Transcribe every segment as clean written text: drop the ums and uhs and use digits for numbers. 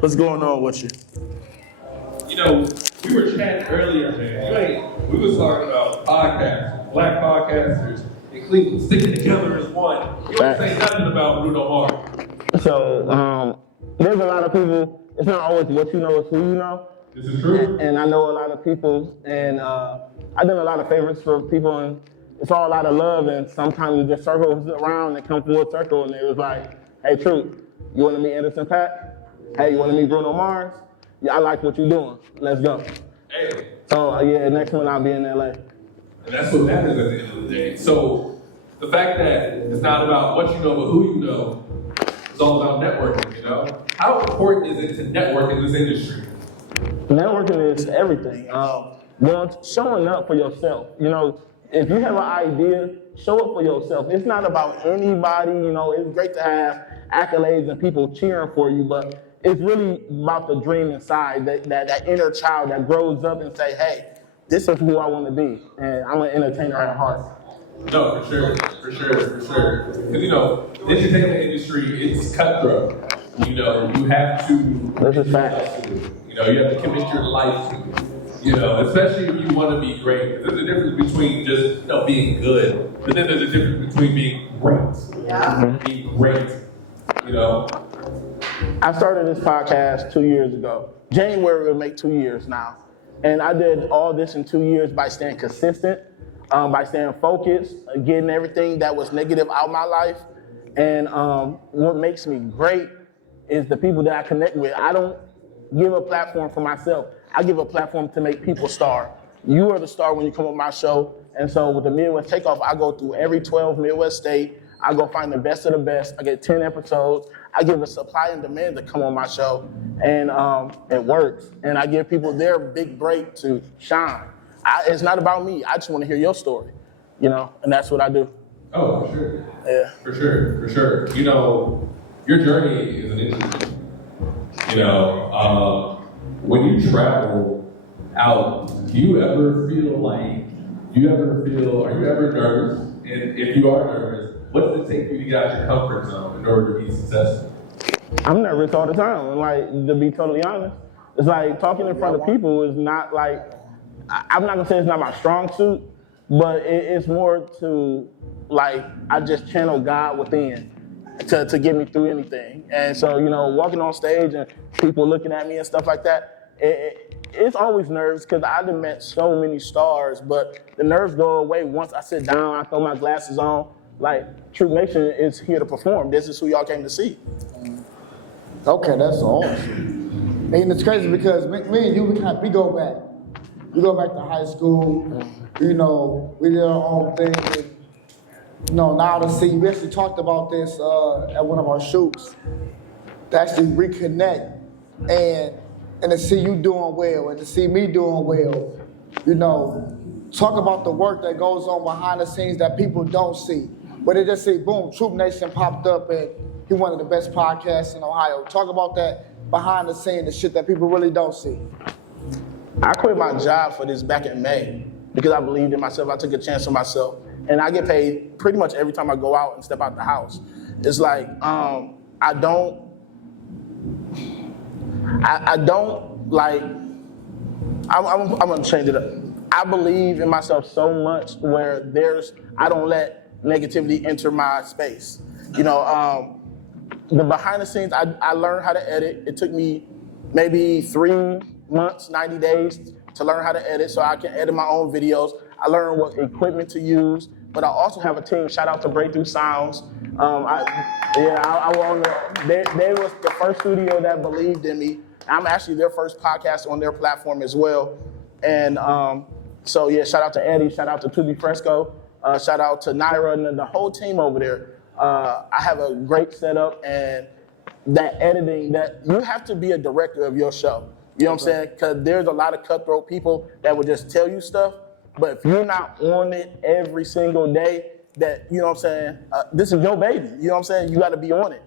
What's going on with you? You know, we were chatting earlier, man. We was talking about podcasts, black podcasters in Cleveland sticking together as one. You ain't say nothing about Bruno Mars. So, there's a lot of people, it's not always what you know, it's who you know. This is true. And I know a lot of people, and I've done a lot of favorites for people, and it's all a lot of love, and sometimes it just circles around and come full circle, and it was like, hey, Truth, you want to meet Anderson .Paak? Hey, you want to meet Bruno Mars? Yeah, I like what you're doing. Let's go. Hey. So, yeah, next one I'll be in LA. And that's what matters at the end of the day. So, the fact that it's not about what you know, but who you know, it's all about networking, you know? How important is it to network in this industry? Networking is everything. Showing up for yourself. You know, if you have an idea, show up for yourself. It's not about anybody, you know, it's great to have accolades and people cheering for you, but it's really about the dream inside, that inner child that grows up and say, hey, this is who I want to be, and I'm an entertainer at heart. No, for sure. Because, you know, the entertainment industry, it's cutthroat. You know, you have to... This is fact. You know, you have to commit your life to it. You know, especially if you want to be great. There's a difference between just, you know, being good, but then there's a difference between being great. Yeah. Being great, you know. I started this podcast 2 years ago. January will make 2 years now. And I did all this in 2 years by staying consistent, by staying focused, getting everything that was negative out of my life. And what makes me great is the people that I connect with. I don't give a platform for myself. I give a platform to make people star. You are the star when you come on my show. And so with the Midwest Takeoff, I go through every 12 Midwest state. I go find the best of the best. I get 10 episodes. I give a supply and demand to come on my show, and it works. And I give people their big break to shine. It's not about me. I just want to hear your story, you know, and that's what I do. Oh, for sure. Yeah. For sure. You know, your journey is an interesting. You know, when you travel out, are you ever nervous? And if you are nervous, what does it take for you to get out your comfort zone in order to be successful? I'm nervous all the time. Like, to be totally honest, it's like talking in front of people is not like, I'm not gonna say it's not my strong suit, but it's more to like, I just channel God within to get me through anything. And so, you know, walking on stage and people looking at me and stuff like that, it's always nerves because I've met so many stars, but the nerves go away once I sit down, I throw my glasses on. Like, True Nation is here to perform. This is who y'all came to see. Okay, that's awesome. And it's crazy because me and you, we go back. We go back to high school. You know, we did our own thing. And, you know, now to see, we actually talked about this at one of our shoots, to actually reconnect and to see you doing well and to see me doing well. You know, talk about the work that goes on behind the scenes that people don't see. But they just say, boom, Troop Nation popped up and he one of the best podcasts in Ohio. Talk about that behind the scenes, the shit that people really don't see. I quit my job for this back in May because I believed in myself. I took a chance on myself. And I get paid pretty much every time I go out and step out the house. It's like, I'm gonna change it up. I believe in myself so much where I don't let negativity enter my space. You know, the behind the scenes, I learned how to edit. It took me maybe 3 months, 90 days to learn how to edit so I can edit my own videos. I learned what equipment to use, but I also have a team. Shout out to Breakthrough Sounds. They was the first studio that believed in me. I'm actually their first podcast on their platform as well. And so yeah, shout out to Eddie, shout out to Tubi Fresco, shout out to Naira and the whole team over there. I have a great setup, and that editing, that you have to be a director of your show. You know what I'm saying? Because there's a lot of cutthroat people that will just tell you stuff, but if you're not on it every single day, that, you know what I'm saying, this is your baby. You know what I'm saying? You got to be on it.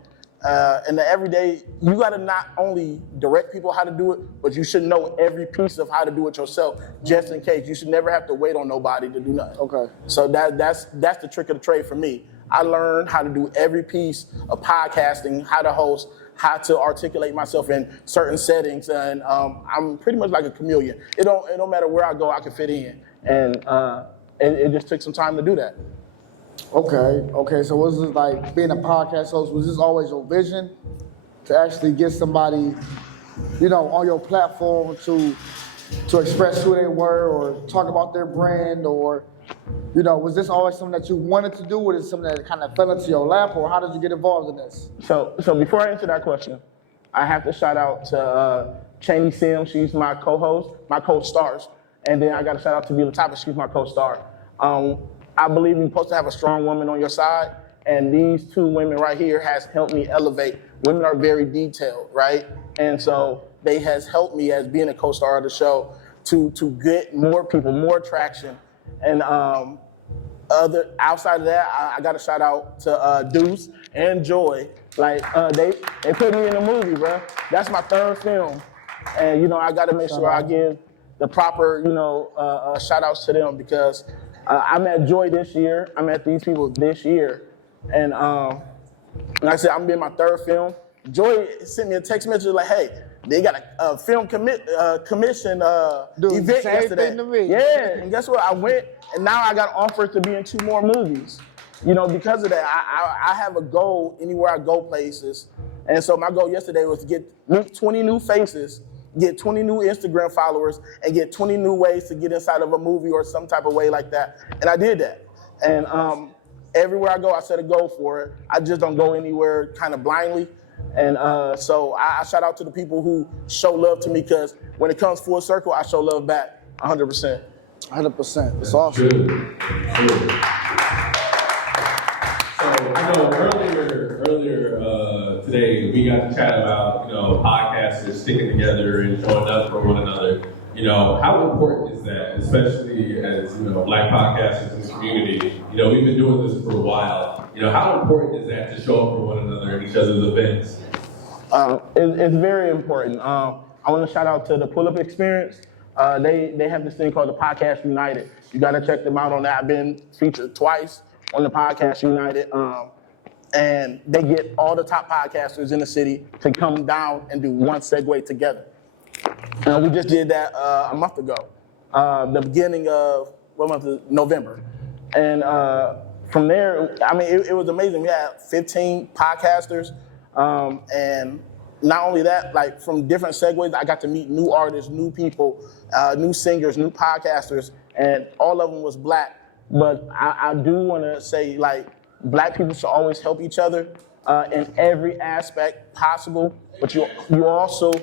And the everyday, you got to not only direct people how to do it, but you should know every piece of how to do it yourself, just in case. You should never have to wait on nobody to do nothing. Okay. So that's the trick of the trade for me. I learned how to do every piece of podcasting, how to host, how to articulate myself in certain settings, and I'm pretty much like a chameleon. It don't matter where I go, I can fit in, and it just took some time to do that. Okay. So was this like being a podcast host? Was this always your vision to actually get somebody, on your platform to express who they were or talk about their brand, or was this always something that you wanted to do, or is it something that kind of fell into your lap, or how did you get involved in this? So before I answer that question, I have to shout out to Cheney Sims. She's my co-host, my co-stars, and then I got to shout out to Mila Topper. She's my co-star. I believe you're supposed to have a strong woman on your side, and these two women right here has helped me elevate. Women are very detailed, right? And so they has helped me as being a co-star of the show to get more people, more traction. And outside of that, I got to shout out to Deuce and Joy. Like they put me in the movie, bro. That's my third film, and I got to make sure I give the proper shout outs to them, because I met Joy this year. I met these people this year, and like I said, I'm in my third film. Joy sent me a text message like, "Hey, they got a film commission event yesterday." Thing to me. Yeah, and guess what? I went, and now I got offers to be in 2 more movies. Because of that, I have a goal anywhere I go places, and so my goal yesterday was to meet 20 new faces, get 20 new Instagram followers, and get 20 new ways to get inside of a movie or some type of way like that. And I did that. And everywhere I go, I set a goal for it. I just don't go anywhere kind of blindly. And so I shout out to the people who show love to me, because when it comes full circle, I show love back 100%. 100%. It's awesome. Good. So I know earlier today we got to chat about podcasters sticking together and showing up for one another. How important is that, especially as Black podcasters in the community? We've been doing this for a while. How important is that to show up for one another at each other's events? It's very important. I want to shout out to the Pull Up Experience. They have this thing called the Podcast United. You got to check them out on that. I've been featured twice on the Podcast United, and they get all the top podcasters in the city to come down and do one segue together. And we just did that a month ago, the beginning of November. And from there, it was amazing. We had 15 podcasters, and not only that, like from different segues, I got to meet new artists, new people, new singers, new podcasters, and all of them was Black. But I do want to say, like, Black people should always help each other in every aspect possible. But you also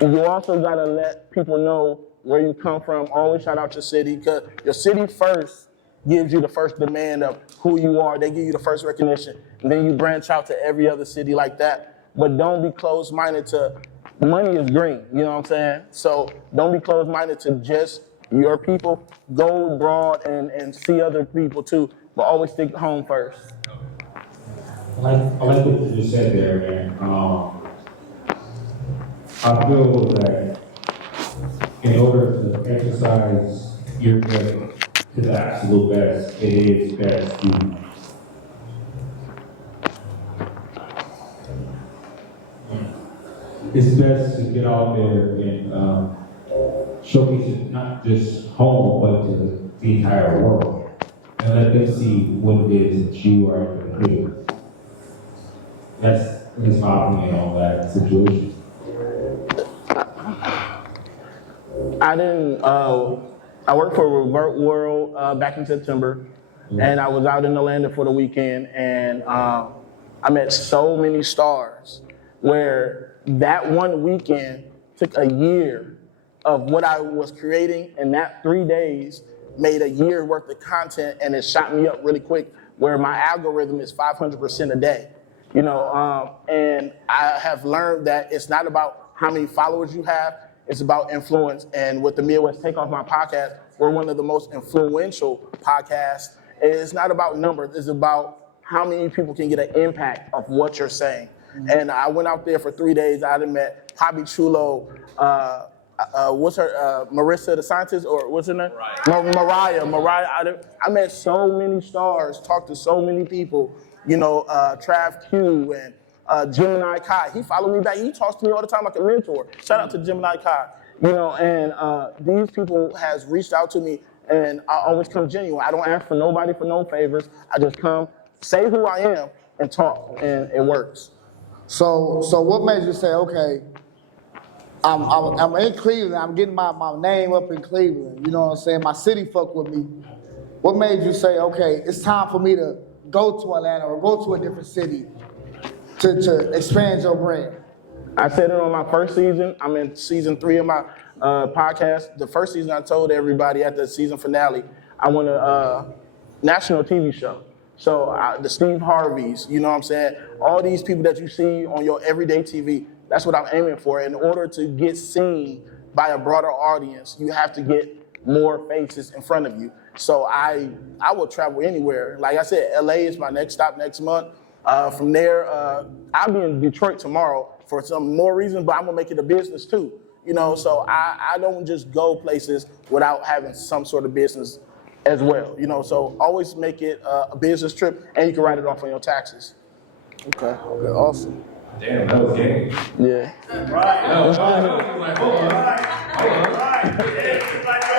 gotta let people know where you come from. Always shout out your city, because your city first gives you the first demand of who you are. They give you the first recognition, and then you branch out to every other city like that. But don't be closed-minded to money is green, you know what I'm saying? So don't be closed-minded to just your people. Go abroad and see other people too, but always stick home first. I like what you just said there, man. I feel that in order to exercise your gift to the absolute best, it is best to it's best to get out there and showcase it not just home, but to the entire world, and let them see what it is that you are able to create. That's my opinion on that situation. I worked for Revert World back in September, and I was out in Atlanta for the weekend, and I met so many stars where that one weekend took a year of what I was creating, and that 3 days made a year worth of content, and it shot me up really quick, where my algorithm is 500% a day. And I have learned that it's not about how many followers you have, it's about influence. And with the Midwest Takeoff Podcast, we're one of the most influential podcasts. It's not about numbers, it's about how many people can get an impact of what you're saying. Mm-hmm. And I went out there for 3 days. I had met Hobby Chulo, what's her, Marissa the Scientist, or what's her name? Mariah. I met so many stars, talked to so many people, Trav Q and Gemini Kai. He followed me back. He talks to me all the time like a mentor. Shout out to Gemini Kai. And these people has reached out to me, and I always come genuine. I don't ask for nobody for no favors. I just come, say who I am, and talk, and it works. So what made you say, okay, I'm in Cleveland, I'm getting my name up in Cleveland, you know what I'm saying? My city fuck with me. What made you say, okay, it's time for me to go to Atlanta or go to a different city to expand your brand? I said it on my first season. I'm in season 3 of my podcast. The first season I told everybody at the season finale, I want a national TV show. So the Steve Harveys, you know what I'm saying? All these people that you see on your everyday TV, that's what I'm aiming for. In order to get seen by a broader audience, you have to get more faces in front of you. So I will travel anywhere. Like I said, LA is my next stop next month. From there, I'll be in Detroit tomorrow for some more reasons, but I'm gonna make it a business too. So I don't just go places without having some sort of business as well. So always make it a business trip, and you can write it off on your taxes. Okay, awesome. Damn, that was game. Yeah.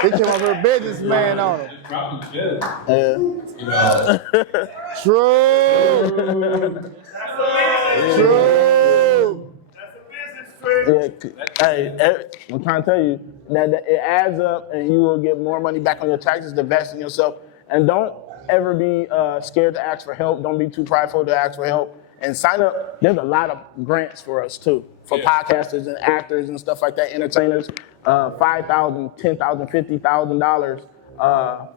He came up with a businessman on it. Just dropped the gems. Yeah. True. True. Yeah. Hey, I'm trying to tell you that it adds up, and you will get more money back on your taxes to invest in yourself. And don't ever be scared to ask for help. Don't be too prideful to ask for help. And sign up. There's a lot of grants for us too, for podcasters and actors and stuff like that, entertainers. $5,000, $10,000, $50,000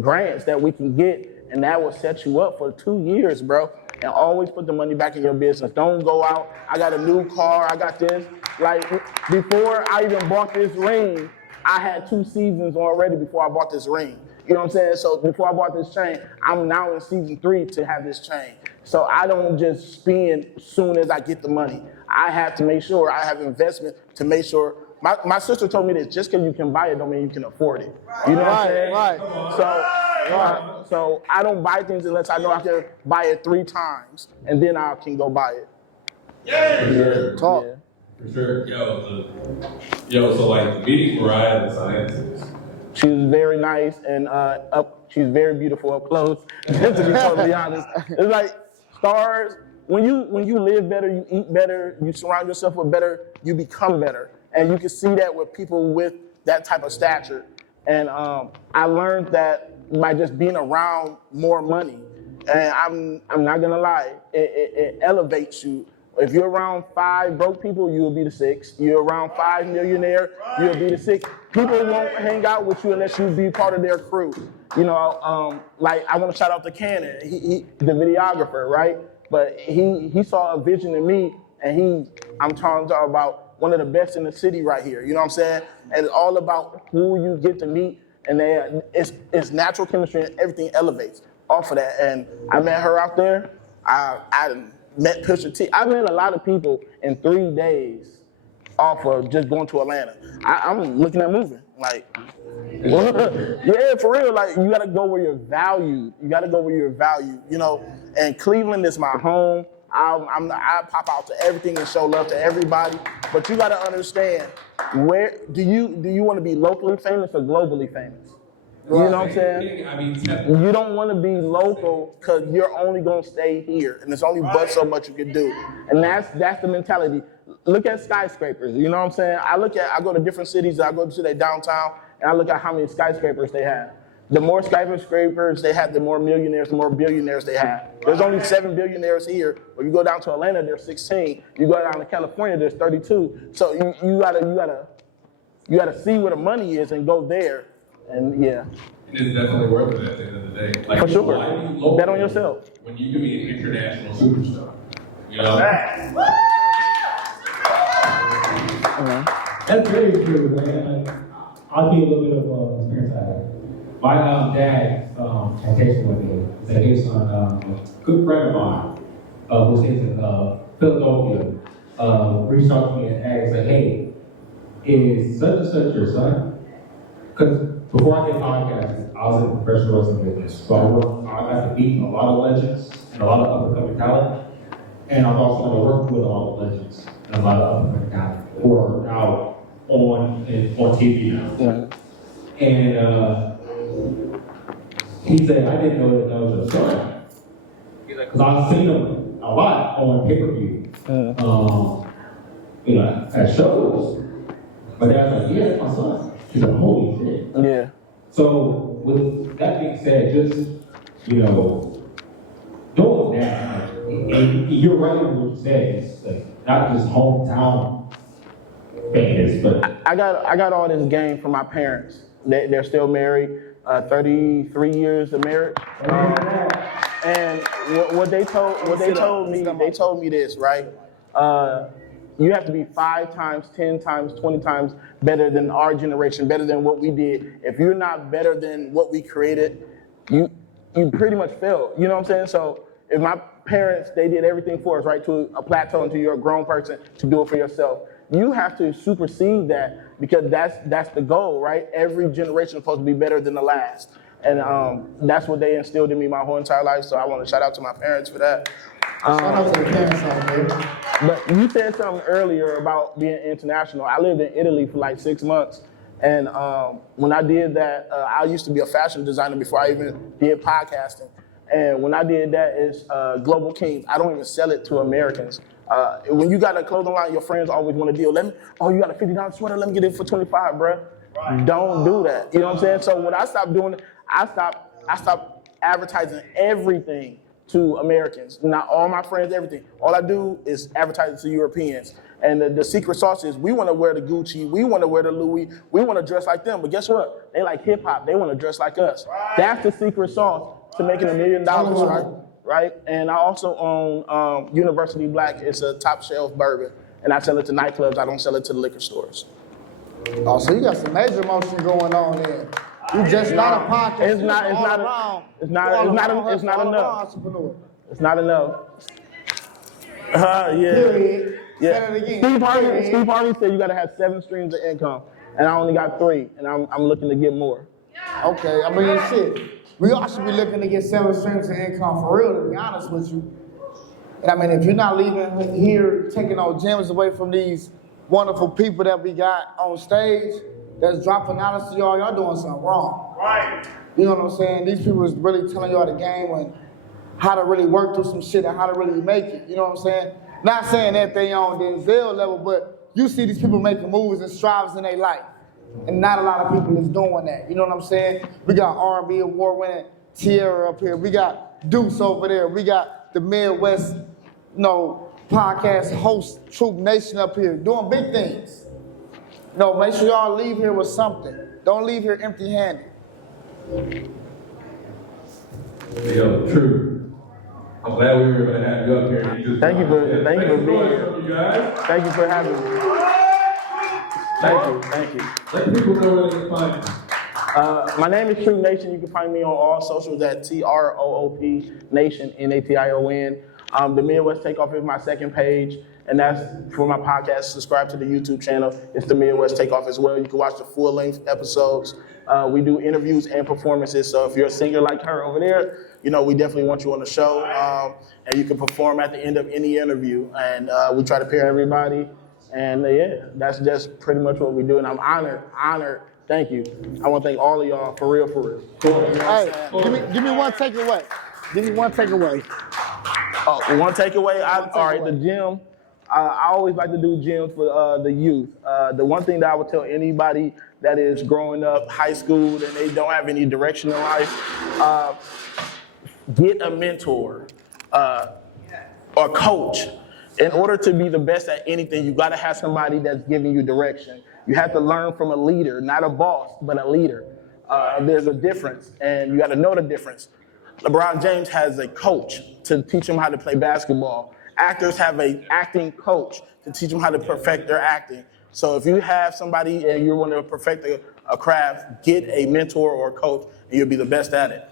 grants that we can get, and that will set you up for 2 years, bro. And always put the money back in your business. Don't go out, I got a new car, I got this. Like, before I even bought this ring, I had 2 seasons already before I bought this ring. You know what I'm saying? So before I bought this chain, I'm now in season 3 to have this chain. So I don't just spend as soon as I get the money. I have to make sure I have investment to make sure. My sister told me this, just because you can buy it don't mean you can afford it. You know what I'm saying? Right. So I don't buy things unless I know I can buy it 3 times, and then I can go buy it. Yeah. Talk. For sure. So like the meeting Mariah and the scientists. She was very nice and she's very beautiful up close, to be totally honest. It's like stars, when you live better, you eat better, you surround yourself with better, you become better. And you can see that with people with that type of stature. And I learned that by just being around more money. And I'm not gonna lie, it elevates you. If you're around 5 broke people, you will be the 6th. You're around 5 millionaires, you'll be the 6th. People won't hang out with you unless you be part of their crew. Like I want to shout out to Cannon, he the videographer, right? But he saw a vision in me, and I'm talking about one of the best in the city right here. You know what I'm saying? And it's all about who you get to meet, and it's natural chemistry, and everything elevates off of that. And I met her out there. I met Pusha T. I met a lot of people in 3 days off of just going to Atlanta. I'm looking at moving. Like, yeah, for real. Like, you gotta go where you're valued. And Cleveland is my home. I pop out to everything and show love to everybody. But you gotta understand, where do you want to be locally famous or globally famous? You know what I'm saying? You don't want to be local because you're only going to stay here, and there's only but so much you can do. And that's the mentality. Look at skyscrapers, you know what I'm saying? I go to different cities, I go to their downtown, and I look at how many skyscrapers they have. The more skyscrapers they have, the more millionaires, the more billionaires they have. There's only 7 billionaires here. When you go down to Atlanta, there's 16. You go down to California, there's 32. So you gotta see where the money is and go there. And yeah. It is definitely worth it at the end of the day. Like, for sure. Bet on yourself. When you can be an international superstar. You know? That's very true, man. I'll give you a little bit of experience I had. My dad had tasted with me. He said his son, a good friend of mine, who stays in Philadelphia, reached out to me and asked, like, hey, is such and such your son? Because before I did podcasts, I was in the professional wrestling business. So I got to meet a lot of legends and a lot of up-and-coming talent. And I've also worked with a lot of legends and a lot of up-and-coming talent who are now on TV now. Yeah. And he said, I didn't know that was a son. He's like, because I've seen him a lot on pay-per-view, at shows. But dad's like, yeah, that's my son. He's like, holy shit. Yeah. So with that being said, just, knowing that, and you're right in what you said, it's like not just hometown fans, but I got all this game from my parents. They're still married, 33 years of marriage. And what they told me this, right? You have to be 5 times, 10 times, 20 times better than our generation, better than what we did. If you're not better than what we created, you pretty much failed. You know what I'm saying? So if my parents, they did everything for us, right, to a plateau until you're a grown person to do it for yourself. You have to supersede that because that's the goal, right? Every generation is supposed to be better than the last. And that's what they instilled in me my whole entire life. So I want to shout out to my parents for that. Shout out to the parents out there. But you said something earlier about being international. I lived in Italy for like 6 months. And when I did that, I used to be a fashion designer before I even did podcasting. And when I did that, it's Global Kings. I don't even sell it to Americans. When you got a clothing line, your friends always want a deal. You got a $50 sweater? Let me get it for $25, bruh. Right. Don't do that. You know what I'm saying? So when I stopped doing it, I stopped advertising everything to Americans. Not all my friends, everything. All I do is advertise to Europeans. And the secret sauce is we want to wear the Gucci, we want to wear the Louis, we want to dress like them. But guess what? They like hip hop. They want to dress like us. Right. That's the secret sauce to making $1 million, right? And I also own University Black. It's a top shelf bourbon. And I sell it to nightclubs. I don't sell it to the liquor stores. Oh, so you got some major motion going on there. You just not a podcast. It's not enough. It's not enough. Period. Yeah. Say it again. Steve Harvey said you got to have 7 streams of income, and I only got 3, and I'm looking to get more. Okay, I mean, shit. We all should be looking to get 7 streams of income for real, to be honest with you. And I mean, if you're not leaving here taking all gems away from these wonderful people that we got on stage that's dropping knowledge to y'all doing something wrong. Right. You know what I'm saying? These people is really telling y'all the game and how to really work through some shit and how to really make it. You know what I'm saying? Not saying that they on Denzel level, but you see these people making moves and strides in their life. And not a lot of people is doing that. You know what I'm saying? We got R&B award-winning Tierra up here. We got Deuce over there. We got the Midwest, podcast host Troop Nation up here doing big things. Make sure y'all leave here with something. Don't leave here empty-handed. Yo, true. I'm glad we were able to have you up here. Thank you for being here. You guys. Thank you for having me. Thank you. Let people know where they can find you. My name is Troop Nation. You can find me on all socials at TROOP Nation, NATION. The Midwest Takeoff is my second page, and that's for my podcast. Subscribe to the YouTube channel. It's the Midwest Takeoff as well. You can watch the full-length episodes. We do interviews and performances, so if you're a singer like her over there, we definitely want you on the show, and you can perform at the end of any interview, and we try to pair everybody, and that's just pretty much what we do, and I'm honored. Thank you. I want to thank all of y'all for real. Cool. Hey, give me one takeaway. Oh, one takeaway. All right, the gym. I always like to do gyms for the youth. The one thing that I would tell anybody that is growing up, high school, and they don't have any direction in life, get a mentor or coach. In order to be the best at anything, you got to have somebody that's giving you direction. You have to learn from a leader, not a boss, but a leader. There's a difference, and you got to know the difference. LeBron James has a coach to teach him how to play basketball. Actors have an acting coach to teach them how to perfect their acting. So if you have somebody and you want to perfect a craft, get a mentor or a coach, and you'll be the best at it.